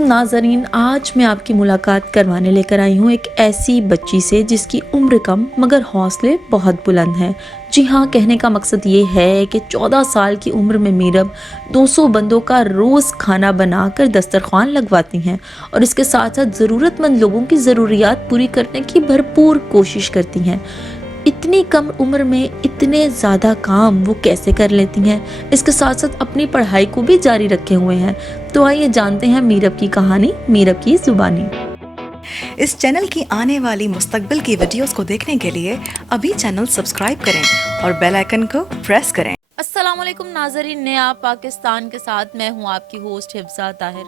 नाज़रीन, आज मैं आपकी मुलाकात करवाने लेकर आई हूँ एक ऐसी बच्ची से जिसकी उम्र कम मगर हौसले बहुत बुलंद हैं। जी हाँ, कहने का मकसद ये है कि 14 साल की उम्र में मीरब 200 बंदों का रोज़ खाना बनाकर दस्तरखान लगवाती हैं और इसके साथ साथ ज़रूरतमंद लोगों की ज़रूरियात पूरी करने की भरपूर कोशिश करती हैं। इतनी कम उम्र में इतने ज़्यादा काम वो कैसे कर लेती हैं, इसके साथ साथ अपनी पढ़ाई को भी जारी रखे हुए हैं। तो आइए जानते हैं मीरब की कहानी, मीरब की ज़ुबानी। इस चैनल की आने वाली मुस्तकबिल की वीडियोस को देखने के लिए अभी चैनल सब्सक्राइब करें और बेल आइकन को प्रेस करें। अस्सलामुअलैकुम नाजरीन, नया पाकिस्तान के साथ मैं हूं आपकी होस्ट हिफ्जा ताहिर।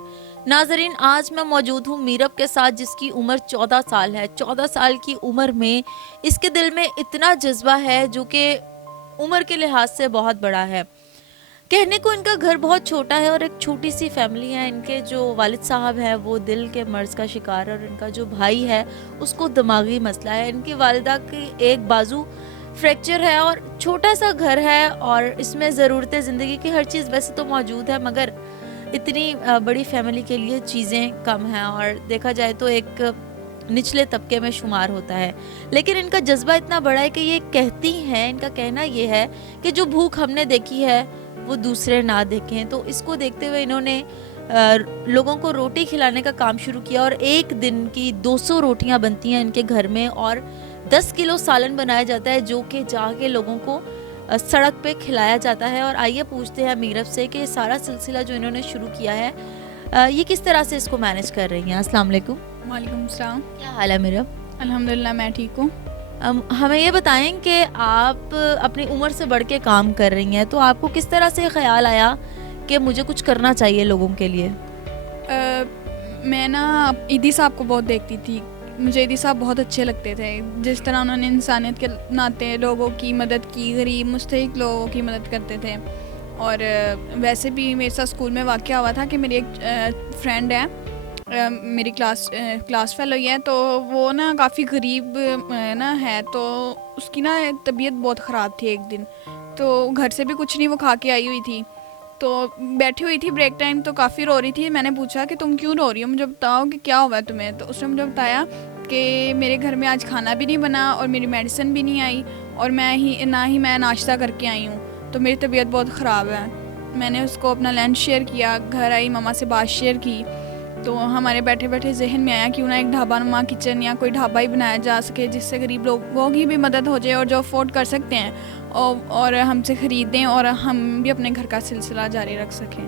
नाजरीन, आज मैं मौजूद हूं मीरब के साथ जिसकी उम्र 14 साल है। 14 साल की उम्र में इसके दिल में इतना जज्बा है जो कि उम्र के लिहाज से बहुत बड़ा है। कहने को इनका घर बहुत छोटा है और एक छोटी सी फैमिली है। इनके जो वालिद साहब हैं वो दिल के मर्ज़ का शिकार है और इनका जो भाई है उसको दिमागी मसला है। इनकी वालिदा की एक बाजू फ्रैक्चर है और छोटा सा घर है और इसमें ज़रूरतें ज़िंदगी की हर चीज़ वैसे तो मौजूद है मगर इतनी बड़ी फैमिली के लिए चीज़ें कम हैं और देखा जाए तो एक निचले तबके में शुमार होता है। लेकिन इनका जज्बा इतना बड़ा है कि ये कहती हैं, इनका कहना ये है कि जो भूख हमने देखी है वो दूसरे ना देखें। तो इसको देखते हुए इन्होंने लोगों को रोटी खिलाने का काम शुरू किया और एक दिन की 200 रोटियां बनती हैं इनके घर में और 10 किलो सालन बनाया जाता है जो कि जाके लोगों को सड़क पे खिलाया जाता है। और आइए पूछते हैं मीरब से कि सारा सिलसिला जो इन्होंने शुरू किया है ये किस तरह से इसको मैनेज कर रही हैं। अस्सलाम वालेकुम। वालेकुम सलाम। क्या हाल है मीरब? अल्हम्दुलिल्लाह मैं ठीक हूँ। हमें ये बताएं कि आप अपनी उम्र से बढ़ के काम कर रही हैं, तो आपको किस तरह से ख्याल आया कि मुझे कुछ करना चाहिए लोगों के लिए? मैं ना ईदी साहब को बहुत देखती थी। मुझे ईदी साहब बहुत अच्छे लगते थे। जिस तरह उन्होंने इंसानियत के नाते लोगों की मदद की, गरीब मुस्तहिक लोगों की मदद करते थे। और वैसे भी मेरे साथ स्कूल में वाक़या हुआ था कि मेरी एक फ्रेंड है, मेरी क्लास फेलो ही है, तो वो ना काफ़ी गरीब ना है, तो उसकी ना तबीयत बहुत ख़राब थी एक दिन। तो घर से भी कुछ नहीं वो खा के आई हुई थी, तो बैठी हुई थी ब्रेक टाइम, तो काफ़ी रो रही थी। मैंने पूछा कि तुम क्यों रो रही हो, मुझे बताओ कि क्या हुआ है तुम्हें। तो उसने मुझे बताया कि मेरे घर में आज खाना भी नहीं बना और मेरी मेडिसिन भी नहीं आई और मैं नाश्ता करके आई हूँ, तो मेरी तबीयत बहुत ख़राब है। मैंने उसको अपना लंच शेयर किया, घर आई मम्मा से बात शेयर की, तो हमारे बैठे बैठे जहन में आया क्यों ना एक ढाबा नुमा किचन या कोई ढाबा ही बनाया जा सके जिससे गरीब लोगों की भी मदद हो जाए और जो अफोर्ड कर सकते हैं और हमसे ख़रीदें और हम भी अपने घर का सिलसिला जारी रख सकें।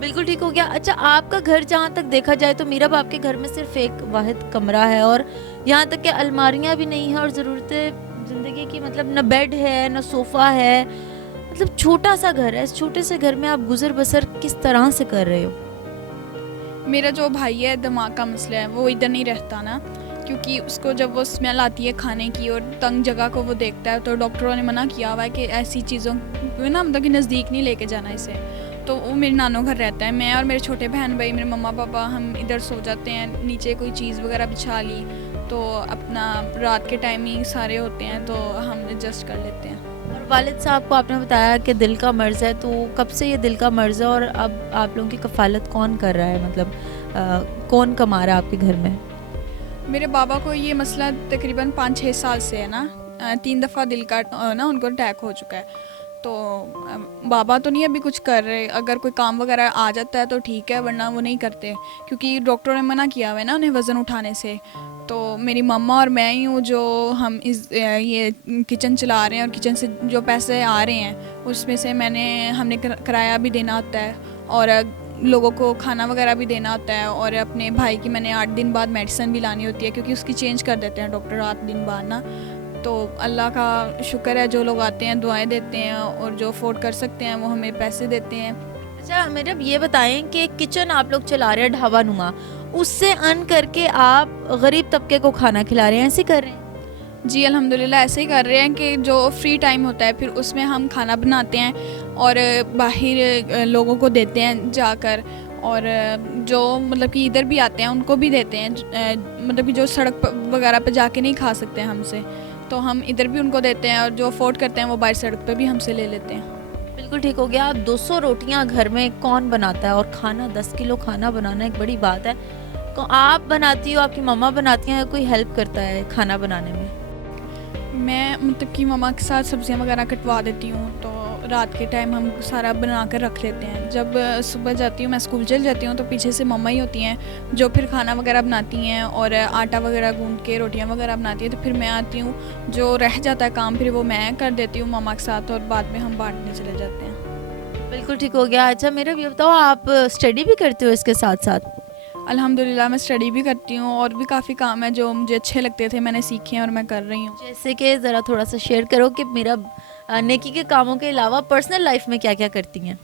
बिल्कुल ठीक हो गया। अच्छा, आपका घर जहाँ तक देखा जाए तो मीरब आपके घर में सिर्फ एक वाहिद कमरा है और यहाँ तक कि अलमारियाँ भी नहीं है और ज़रूरतें ज़िंदगी की मतलब न बेड है न सोफ़ा है, मतलब छोटा सा घर है। इस छोटे से घर में आप गुजर बसर किस तरह से कर रहे हो? मेरा जो भाई है दिमाग का मसला है, वो इधर नहीं रहता ना, क्योंकि उसको जब वो स्मेल आती है खाने की और तंग जगह को वो देखता है, तो डॉक्टरों ने मना किया हुआ है कि ऐसी चीज़ों को ना मतलब कि नज़दीक नहीं लेके जाना इसे। तो वो मेरे नानों घर रहता है। मैं और मेरे छोटे बहन भाई, मेरे मम्मा पापा, हम इधर सो जाते हैं। नीचे कोई चीज़ वगैरह बिछा ली तो अपना रात के टाइम ही सारे होते हैं तो हम एडजस्ट कर लेते हैं। और वालिद साहब को आपने बताया कि दिल का मर्ज़ है, तो कब से ये दिल का मर्ज़ है और अब आप लोगों की कफ़ालत कौन कर रहा है, मतलब कौन कमा रहा है आपके घर में? मेरे बाबा को ये मसला तकरीबन 5-6 साल से है ना। 3 दफ़ा दिल का ना उनको अटैक हो चुका है। तो बाबा तो नहीं अभी कुछ कर रहे। अगर कोई काम वगैरह आ जाता है तो ठीक है, वरना वो नहीं करते क्योंकि डॉक्टरों ने मना किया हुआ है ना उन्हें वज़न उठाने से। तो मेरी मम्मा और मैं ही हूँ जो हम ये किचन चला रहे हैं और किचन से जो पैसे आ रहे हैं उसमें से हमने किराया भी देना होता है और लोगों को खाना वगैरह भी देना होता है। और अपने भाई की मैंने 8 दिन बाद मेडिसिन भी लानी होती है क्योंकि उसकी चेंज कर देते हैं डॉक्टर 8 दिन बाद ना। तो अल्लाह का शुक्र है, जो लोग आते हैं दुआएं देते हैं और जो अफोर्ड कर सकते हैं वो हमें पैसे देते हैं। अच्छा मैडम, ये बताएं कि किचन आप लोग चला रहे हैं ढाबा नुमा, उससे अर्न करके आप गरीब तबके को खाना खिला रहे हैं, ऐसे कर रहे हैं? जी अल्हम्दुलिल्लाह ऐसे ही कर रहे हैं कि जो फ्री टाइम होता है फिर उसमें हम खाना बनाते हैं और बाहर लोगों को देते हैं जाकर, और जो मतलब कि इधर भी आते हैं उनको भी देते हैं, मतलब कि जो सड़क वगैरह पे जाके नहीं खा सकते हमसे, तो हम इधर भी उनको देते हैं और जो अफोर्ड करते हैं वो बाहर सड़क पे भी हमसे ले लेते हैं। बिल्कुल ठीक हो गया। आप 200 रोटियां घर में कौन बनाता है, और खाना 10 किलो खाना बनाना एक बड़ी बात है। तो आप बनाती हो, आपकी मम्मा बनाती हैं, या कोई हेल्प करता है खाना बनाने में? मैं मतलब कि मम्मा के साथ सब्जियां वगैरह कटवा देती हूँ, तो रात के टाइम हम सारा बना कर रख लेते हैं। जब सुबह जाती हूँ, मैं स्कूल चल जाती हूँ, तो पीछे से मम्मा ही होती हैं जो फिर खाना वगैरह बनाती हैं और आटा वगैरह गूंद के रोटियां वगैरह बनाती हैं। तो फिर मैं आती हूँ, जो रह जाता है काम फिर वो मैं कर देती हूँ मम्मा के साथ, और बाद में हम बांटने चले जाते हैं। बिल्कुल ठीक हो गया। अच्छा मेरा ये बताओ, आप स्टडी भी करते हो इसके साथ साथ? अल्हम्दुलिल्लाह मैं स्टडी भी करती हूँ, और भी काफ़ी काम है जो मुझे अच्छे लगते थे, मैंने सीखे हैं और मैं कर रही हूँ। जैसे कि ज़रा थोड़ा सा शेयर करो कि मेरा नेकी के कामों के अलावा पर्सनल लाइफ में क्या क्या करती हैं?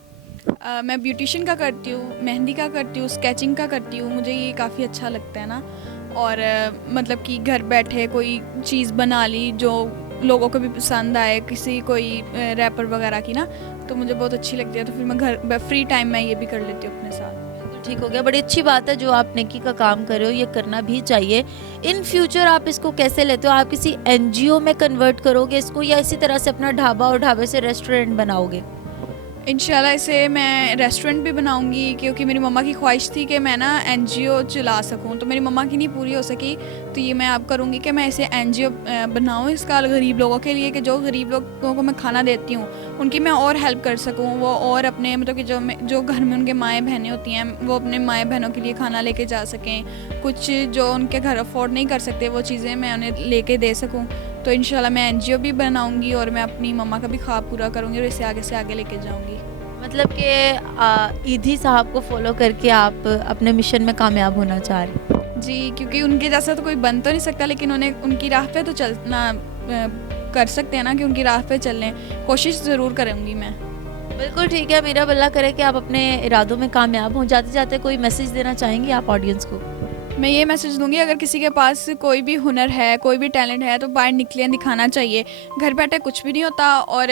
मैं ब्यूटिशियन का करती हूँ, मेहंदी का करती हूँ, स्केचिंग का करती हूँ, मुझे ये काफ़ी अच्छा लगता है ना। और मतलब कि घर बैठे कोई चीज़ बना ली जो लोगों को भी पसंद आए, किसी कोई रैपर वगैरह की ना, तो मुझे बहुत अच्छी लगती है। तो फिर मैं घर फ्री टाइम में ये भी कर लेती हूँ अपने साथ। ठीक हो गया। बड़ी अच्छी बात है जो आप नेकी का काम कर रहे हो, ये करना भी चाहिए। इन फ्यूचर आप इसको कैसे लेते हो? आप किसी एनजीओ में कन्वर्ट करोगे इसको, या इसी तरह से अपना ढाबा और ढाबे से रेस्टोरेंट बनाओगे? इंशाल्लाह इसे मैं रेस्टोरेंट भी बनाऊंगी, क्योंकि मेरी मम्मा की ख्वाहिश थी कि मैं ना एनजीओ चला सकूं, तो मेरी मम्मा की नहीं पूरी हो सकी, तो ये मैं अब करूंगी कि मैं इसे एनजीओ बनाऊं इसका गरीब लोगों के लिए, कि जो गरीब लोगों को मैं खाना देती हूं उनकी मैं और हेल्प कर सकूं। वो और अपने मतलब कि जो घर में उनके माएँ बहनें होती हैं वो अपने माएँ बहनों के लिए खाना लेके जा सकें। कुछ जो उनके घर अफोर्ड नहीं कर सकते वो चीज़ें मैं उन्हें लेके दे सकूँ। तो इंशाल्लाह मैं एनजीओ भी बनाऊंगी, और मैं अपनी मम्मा का भी ख्वाब पूरा करूंगी, और इसे आगे से आगे लेके जाऊंगी। मतलब कि ईदी साहब को फॉलो करके आप अपने मिशन में कामयाब होना चाह रहे हैं? जी, क्योंकि उनके जैसा तो कोई बन तो नहीं सकता, लेकिन उन्हें उनकी राह पे तो चलना कर सकते हैं ना, कि उनकी राह पे चलें, कोशिश ज़रूर करूँगी मैं। बिल्कुल ठीक है। मेरा भला करे कि आप अपने इरादों में कामयाब हों। जाते जाते कोई मैसेज देना चाहेंगी आप ऑडियंस को? मैं ये मैसेज दूंगी, अगर किसी के पास कोई भी हुनर है, कोई भी टैलेंट है, तो बाहर निकलें, दिखाना चाहिए। घर बैठे कुछ भी नहीं होता, और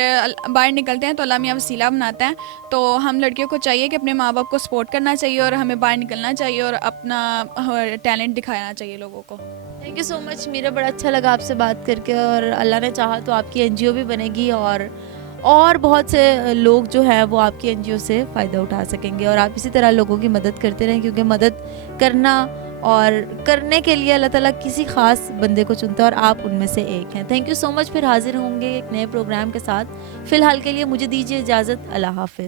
बाहर निकलते हैं तो अल्लाह मियां वसीला बनाता है। तो हम लड़कियों को चाहिए कि अपने माँ बाप को सपोर्ट करना चाहिए, और हमें बाहर निकलना चाहिए और अपना टैलेंट दिखाना चाहिए लोगों को। Thank you so much Meera, बड़ा अच्छा लगा आपसे बात करके, और अल्लाह ने चाहा तो आपकी एनजीओ भी बनेगी, और बहुत से लोग जो हैं वो आपकी एनजीओ से फ़ायदा उठा सकेंगे। और आप इसी तरह लोगों की मदद करते रहें, क्योंकि मदद करना और करने के लिए अल्लाह ताला किसी ख़ास बंदे को चुनता है, और आप उनमें से एक हैं। Thank you so much. फिर हाजिर होंगे एक नए प्रोग्राम के साथ। फ़िलहाल के लिए मुझे दीजिए इजाज़त। अल्लाह हाफ़िज़।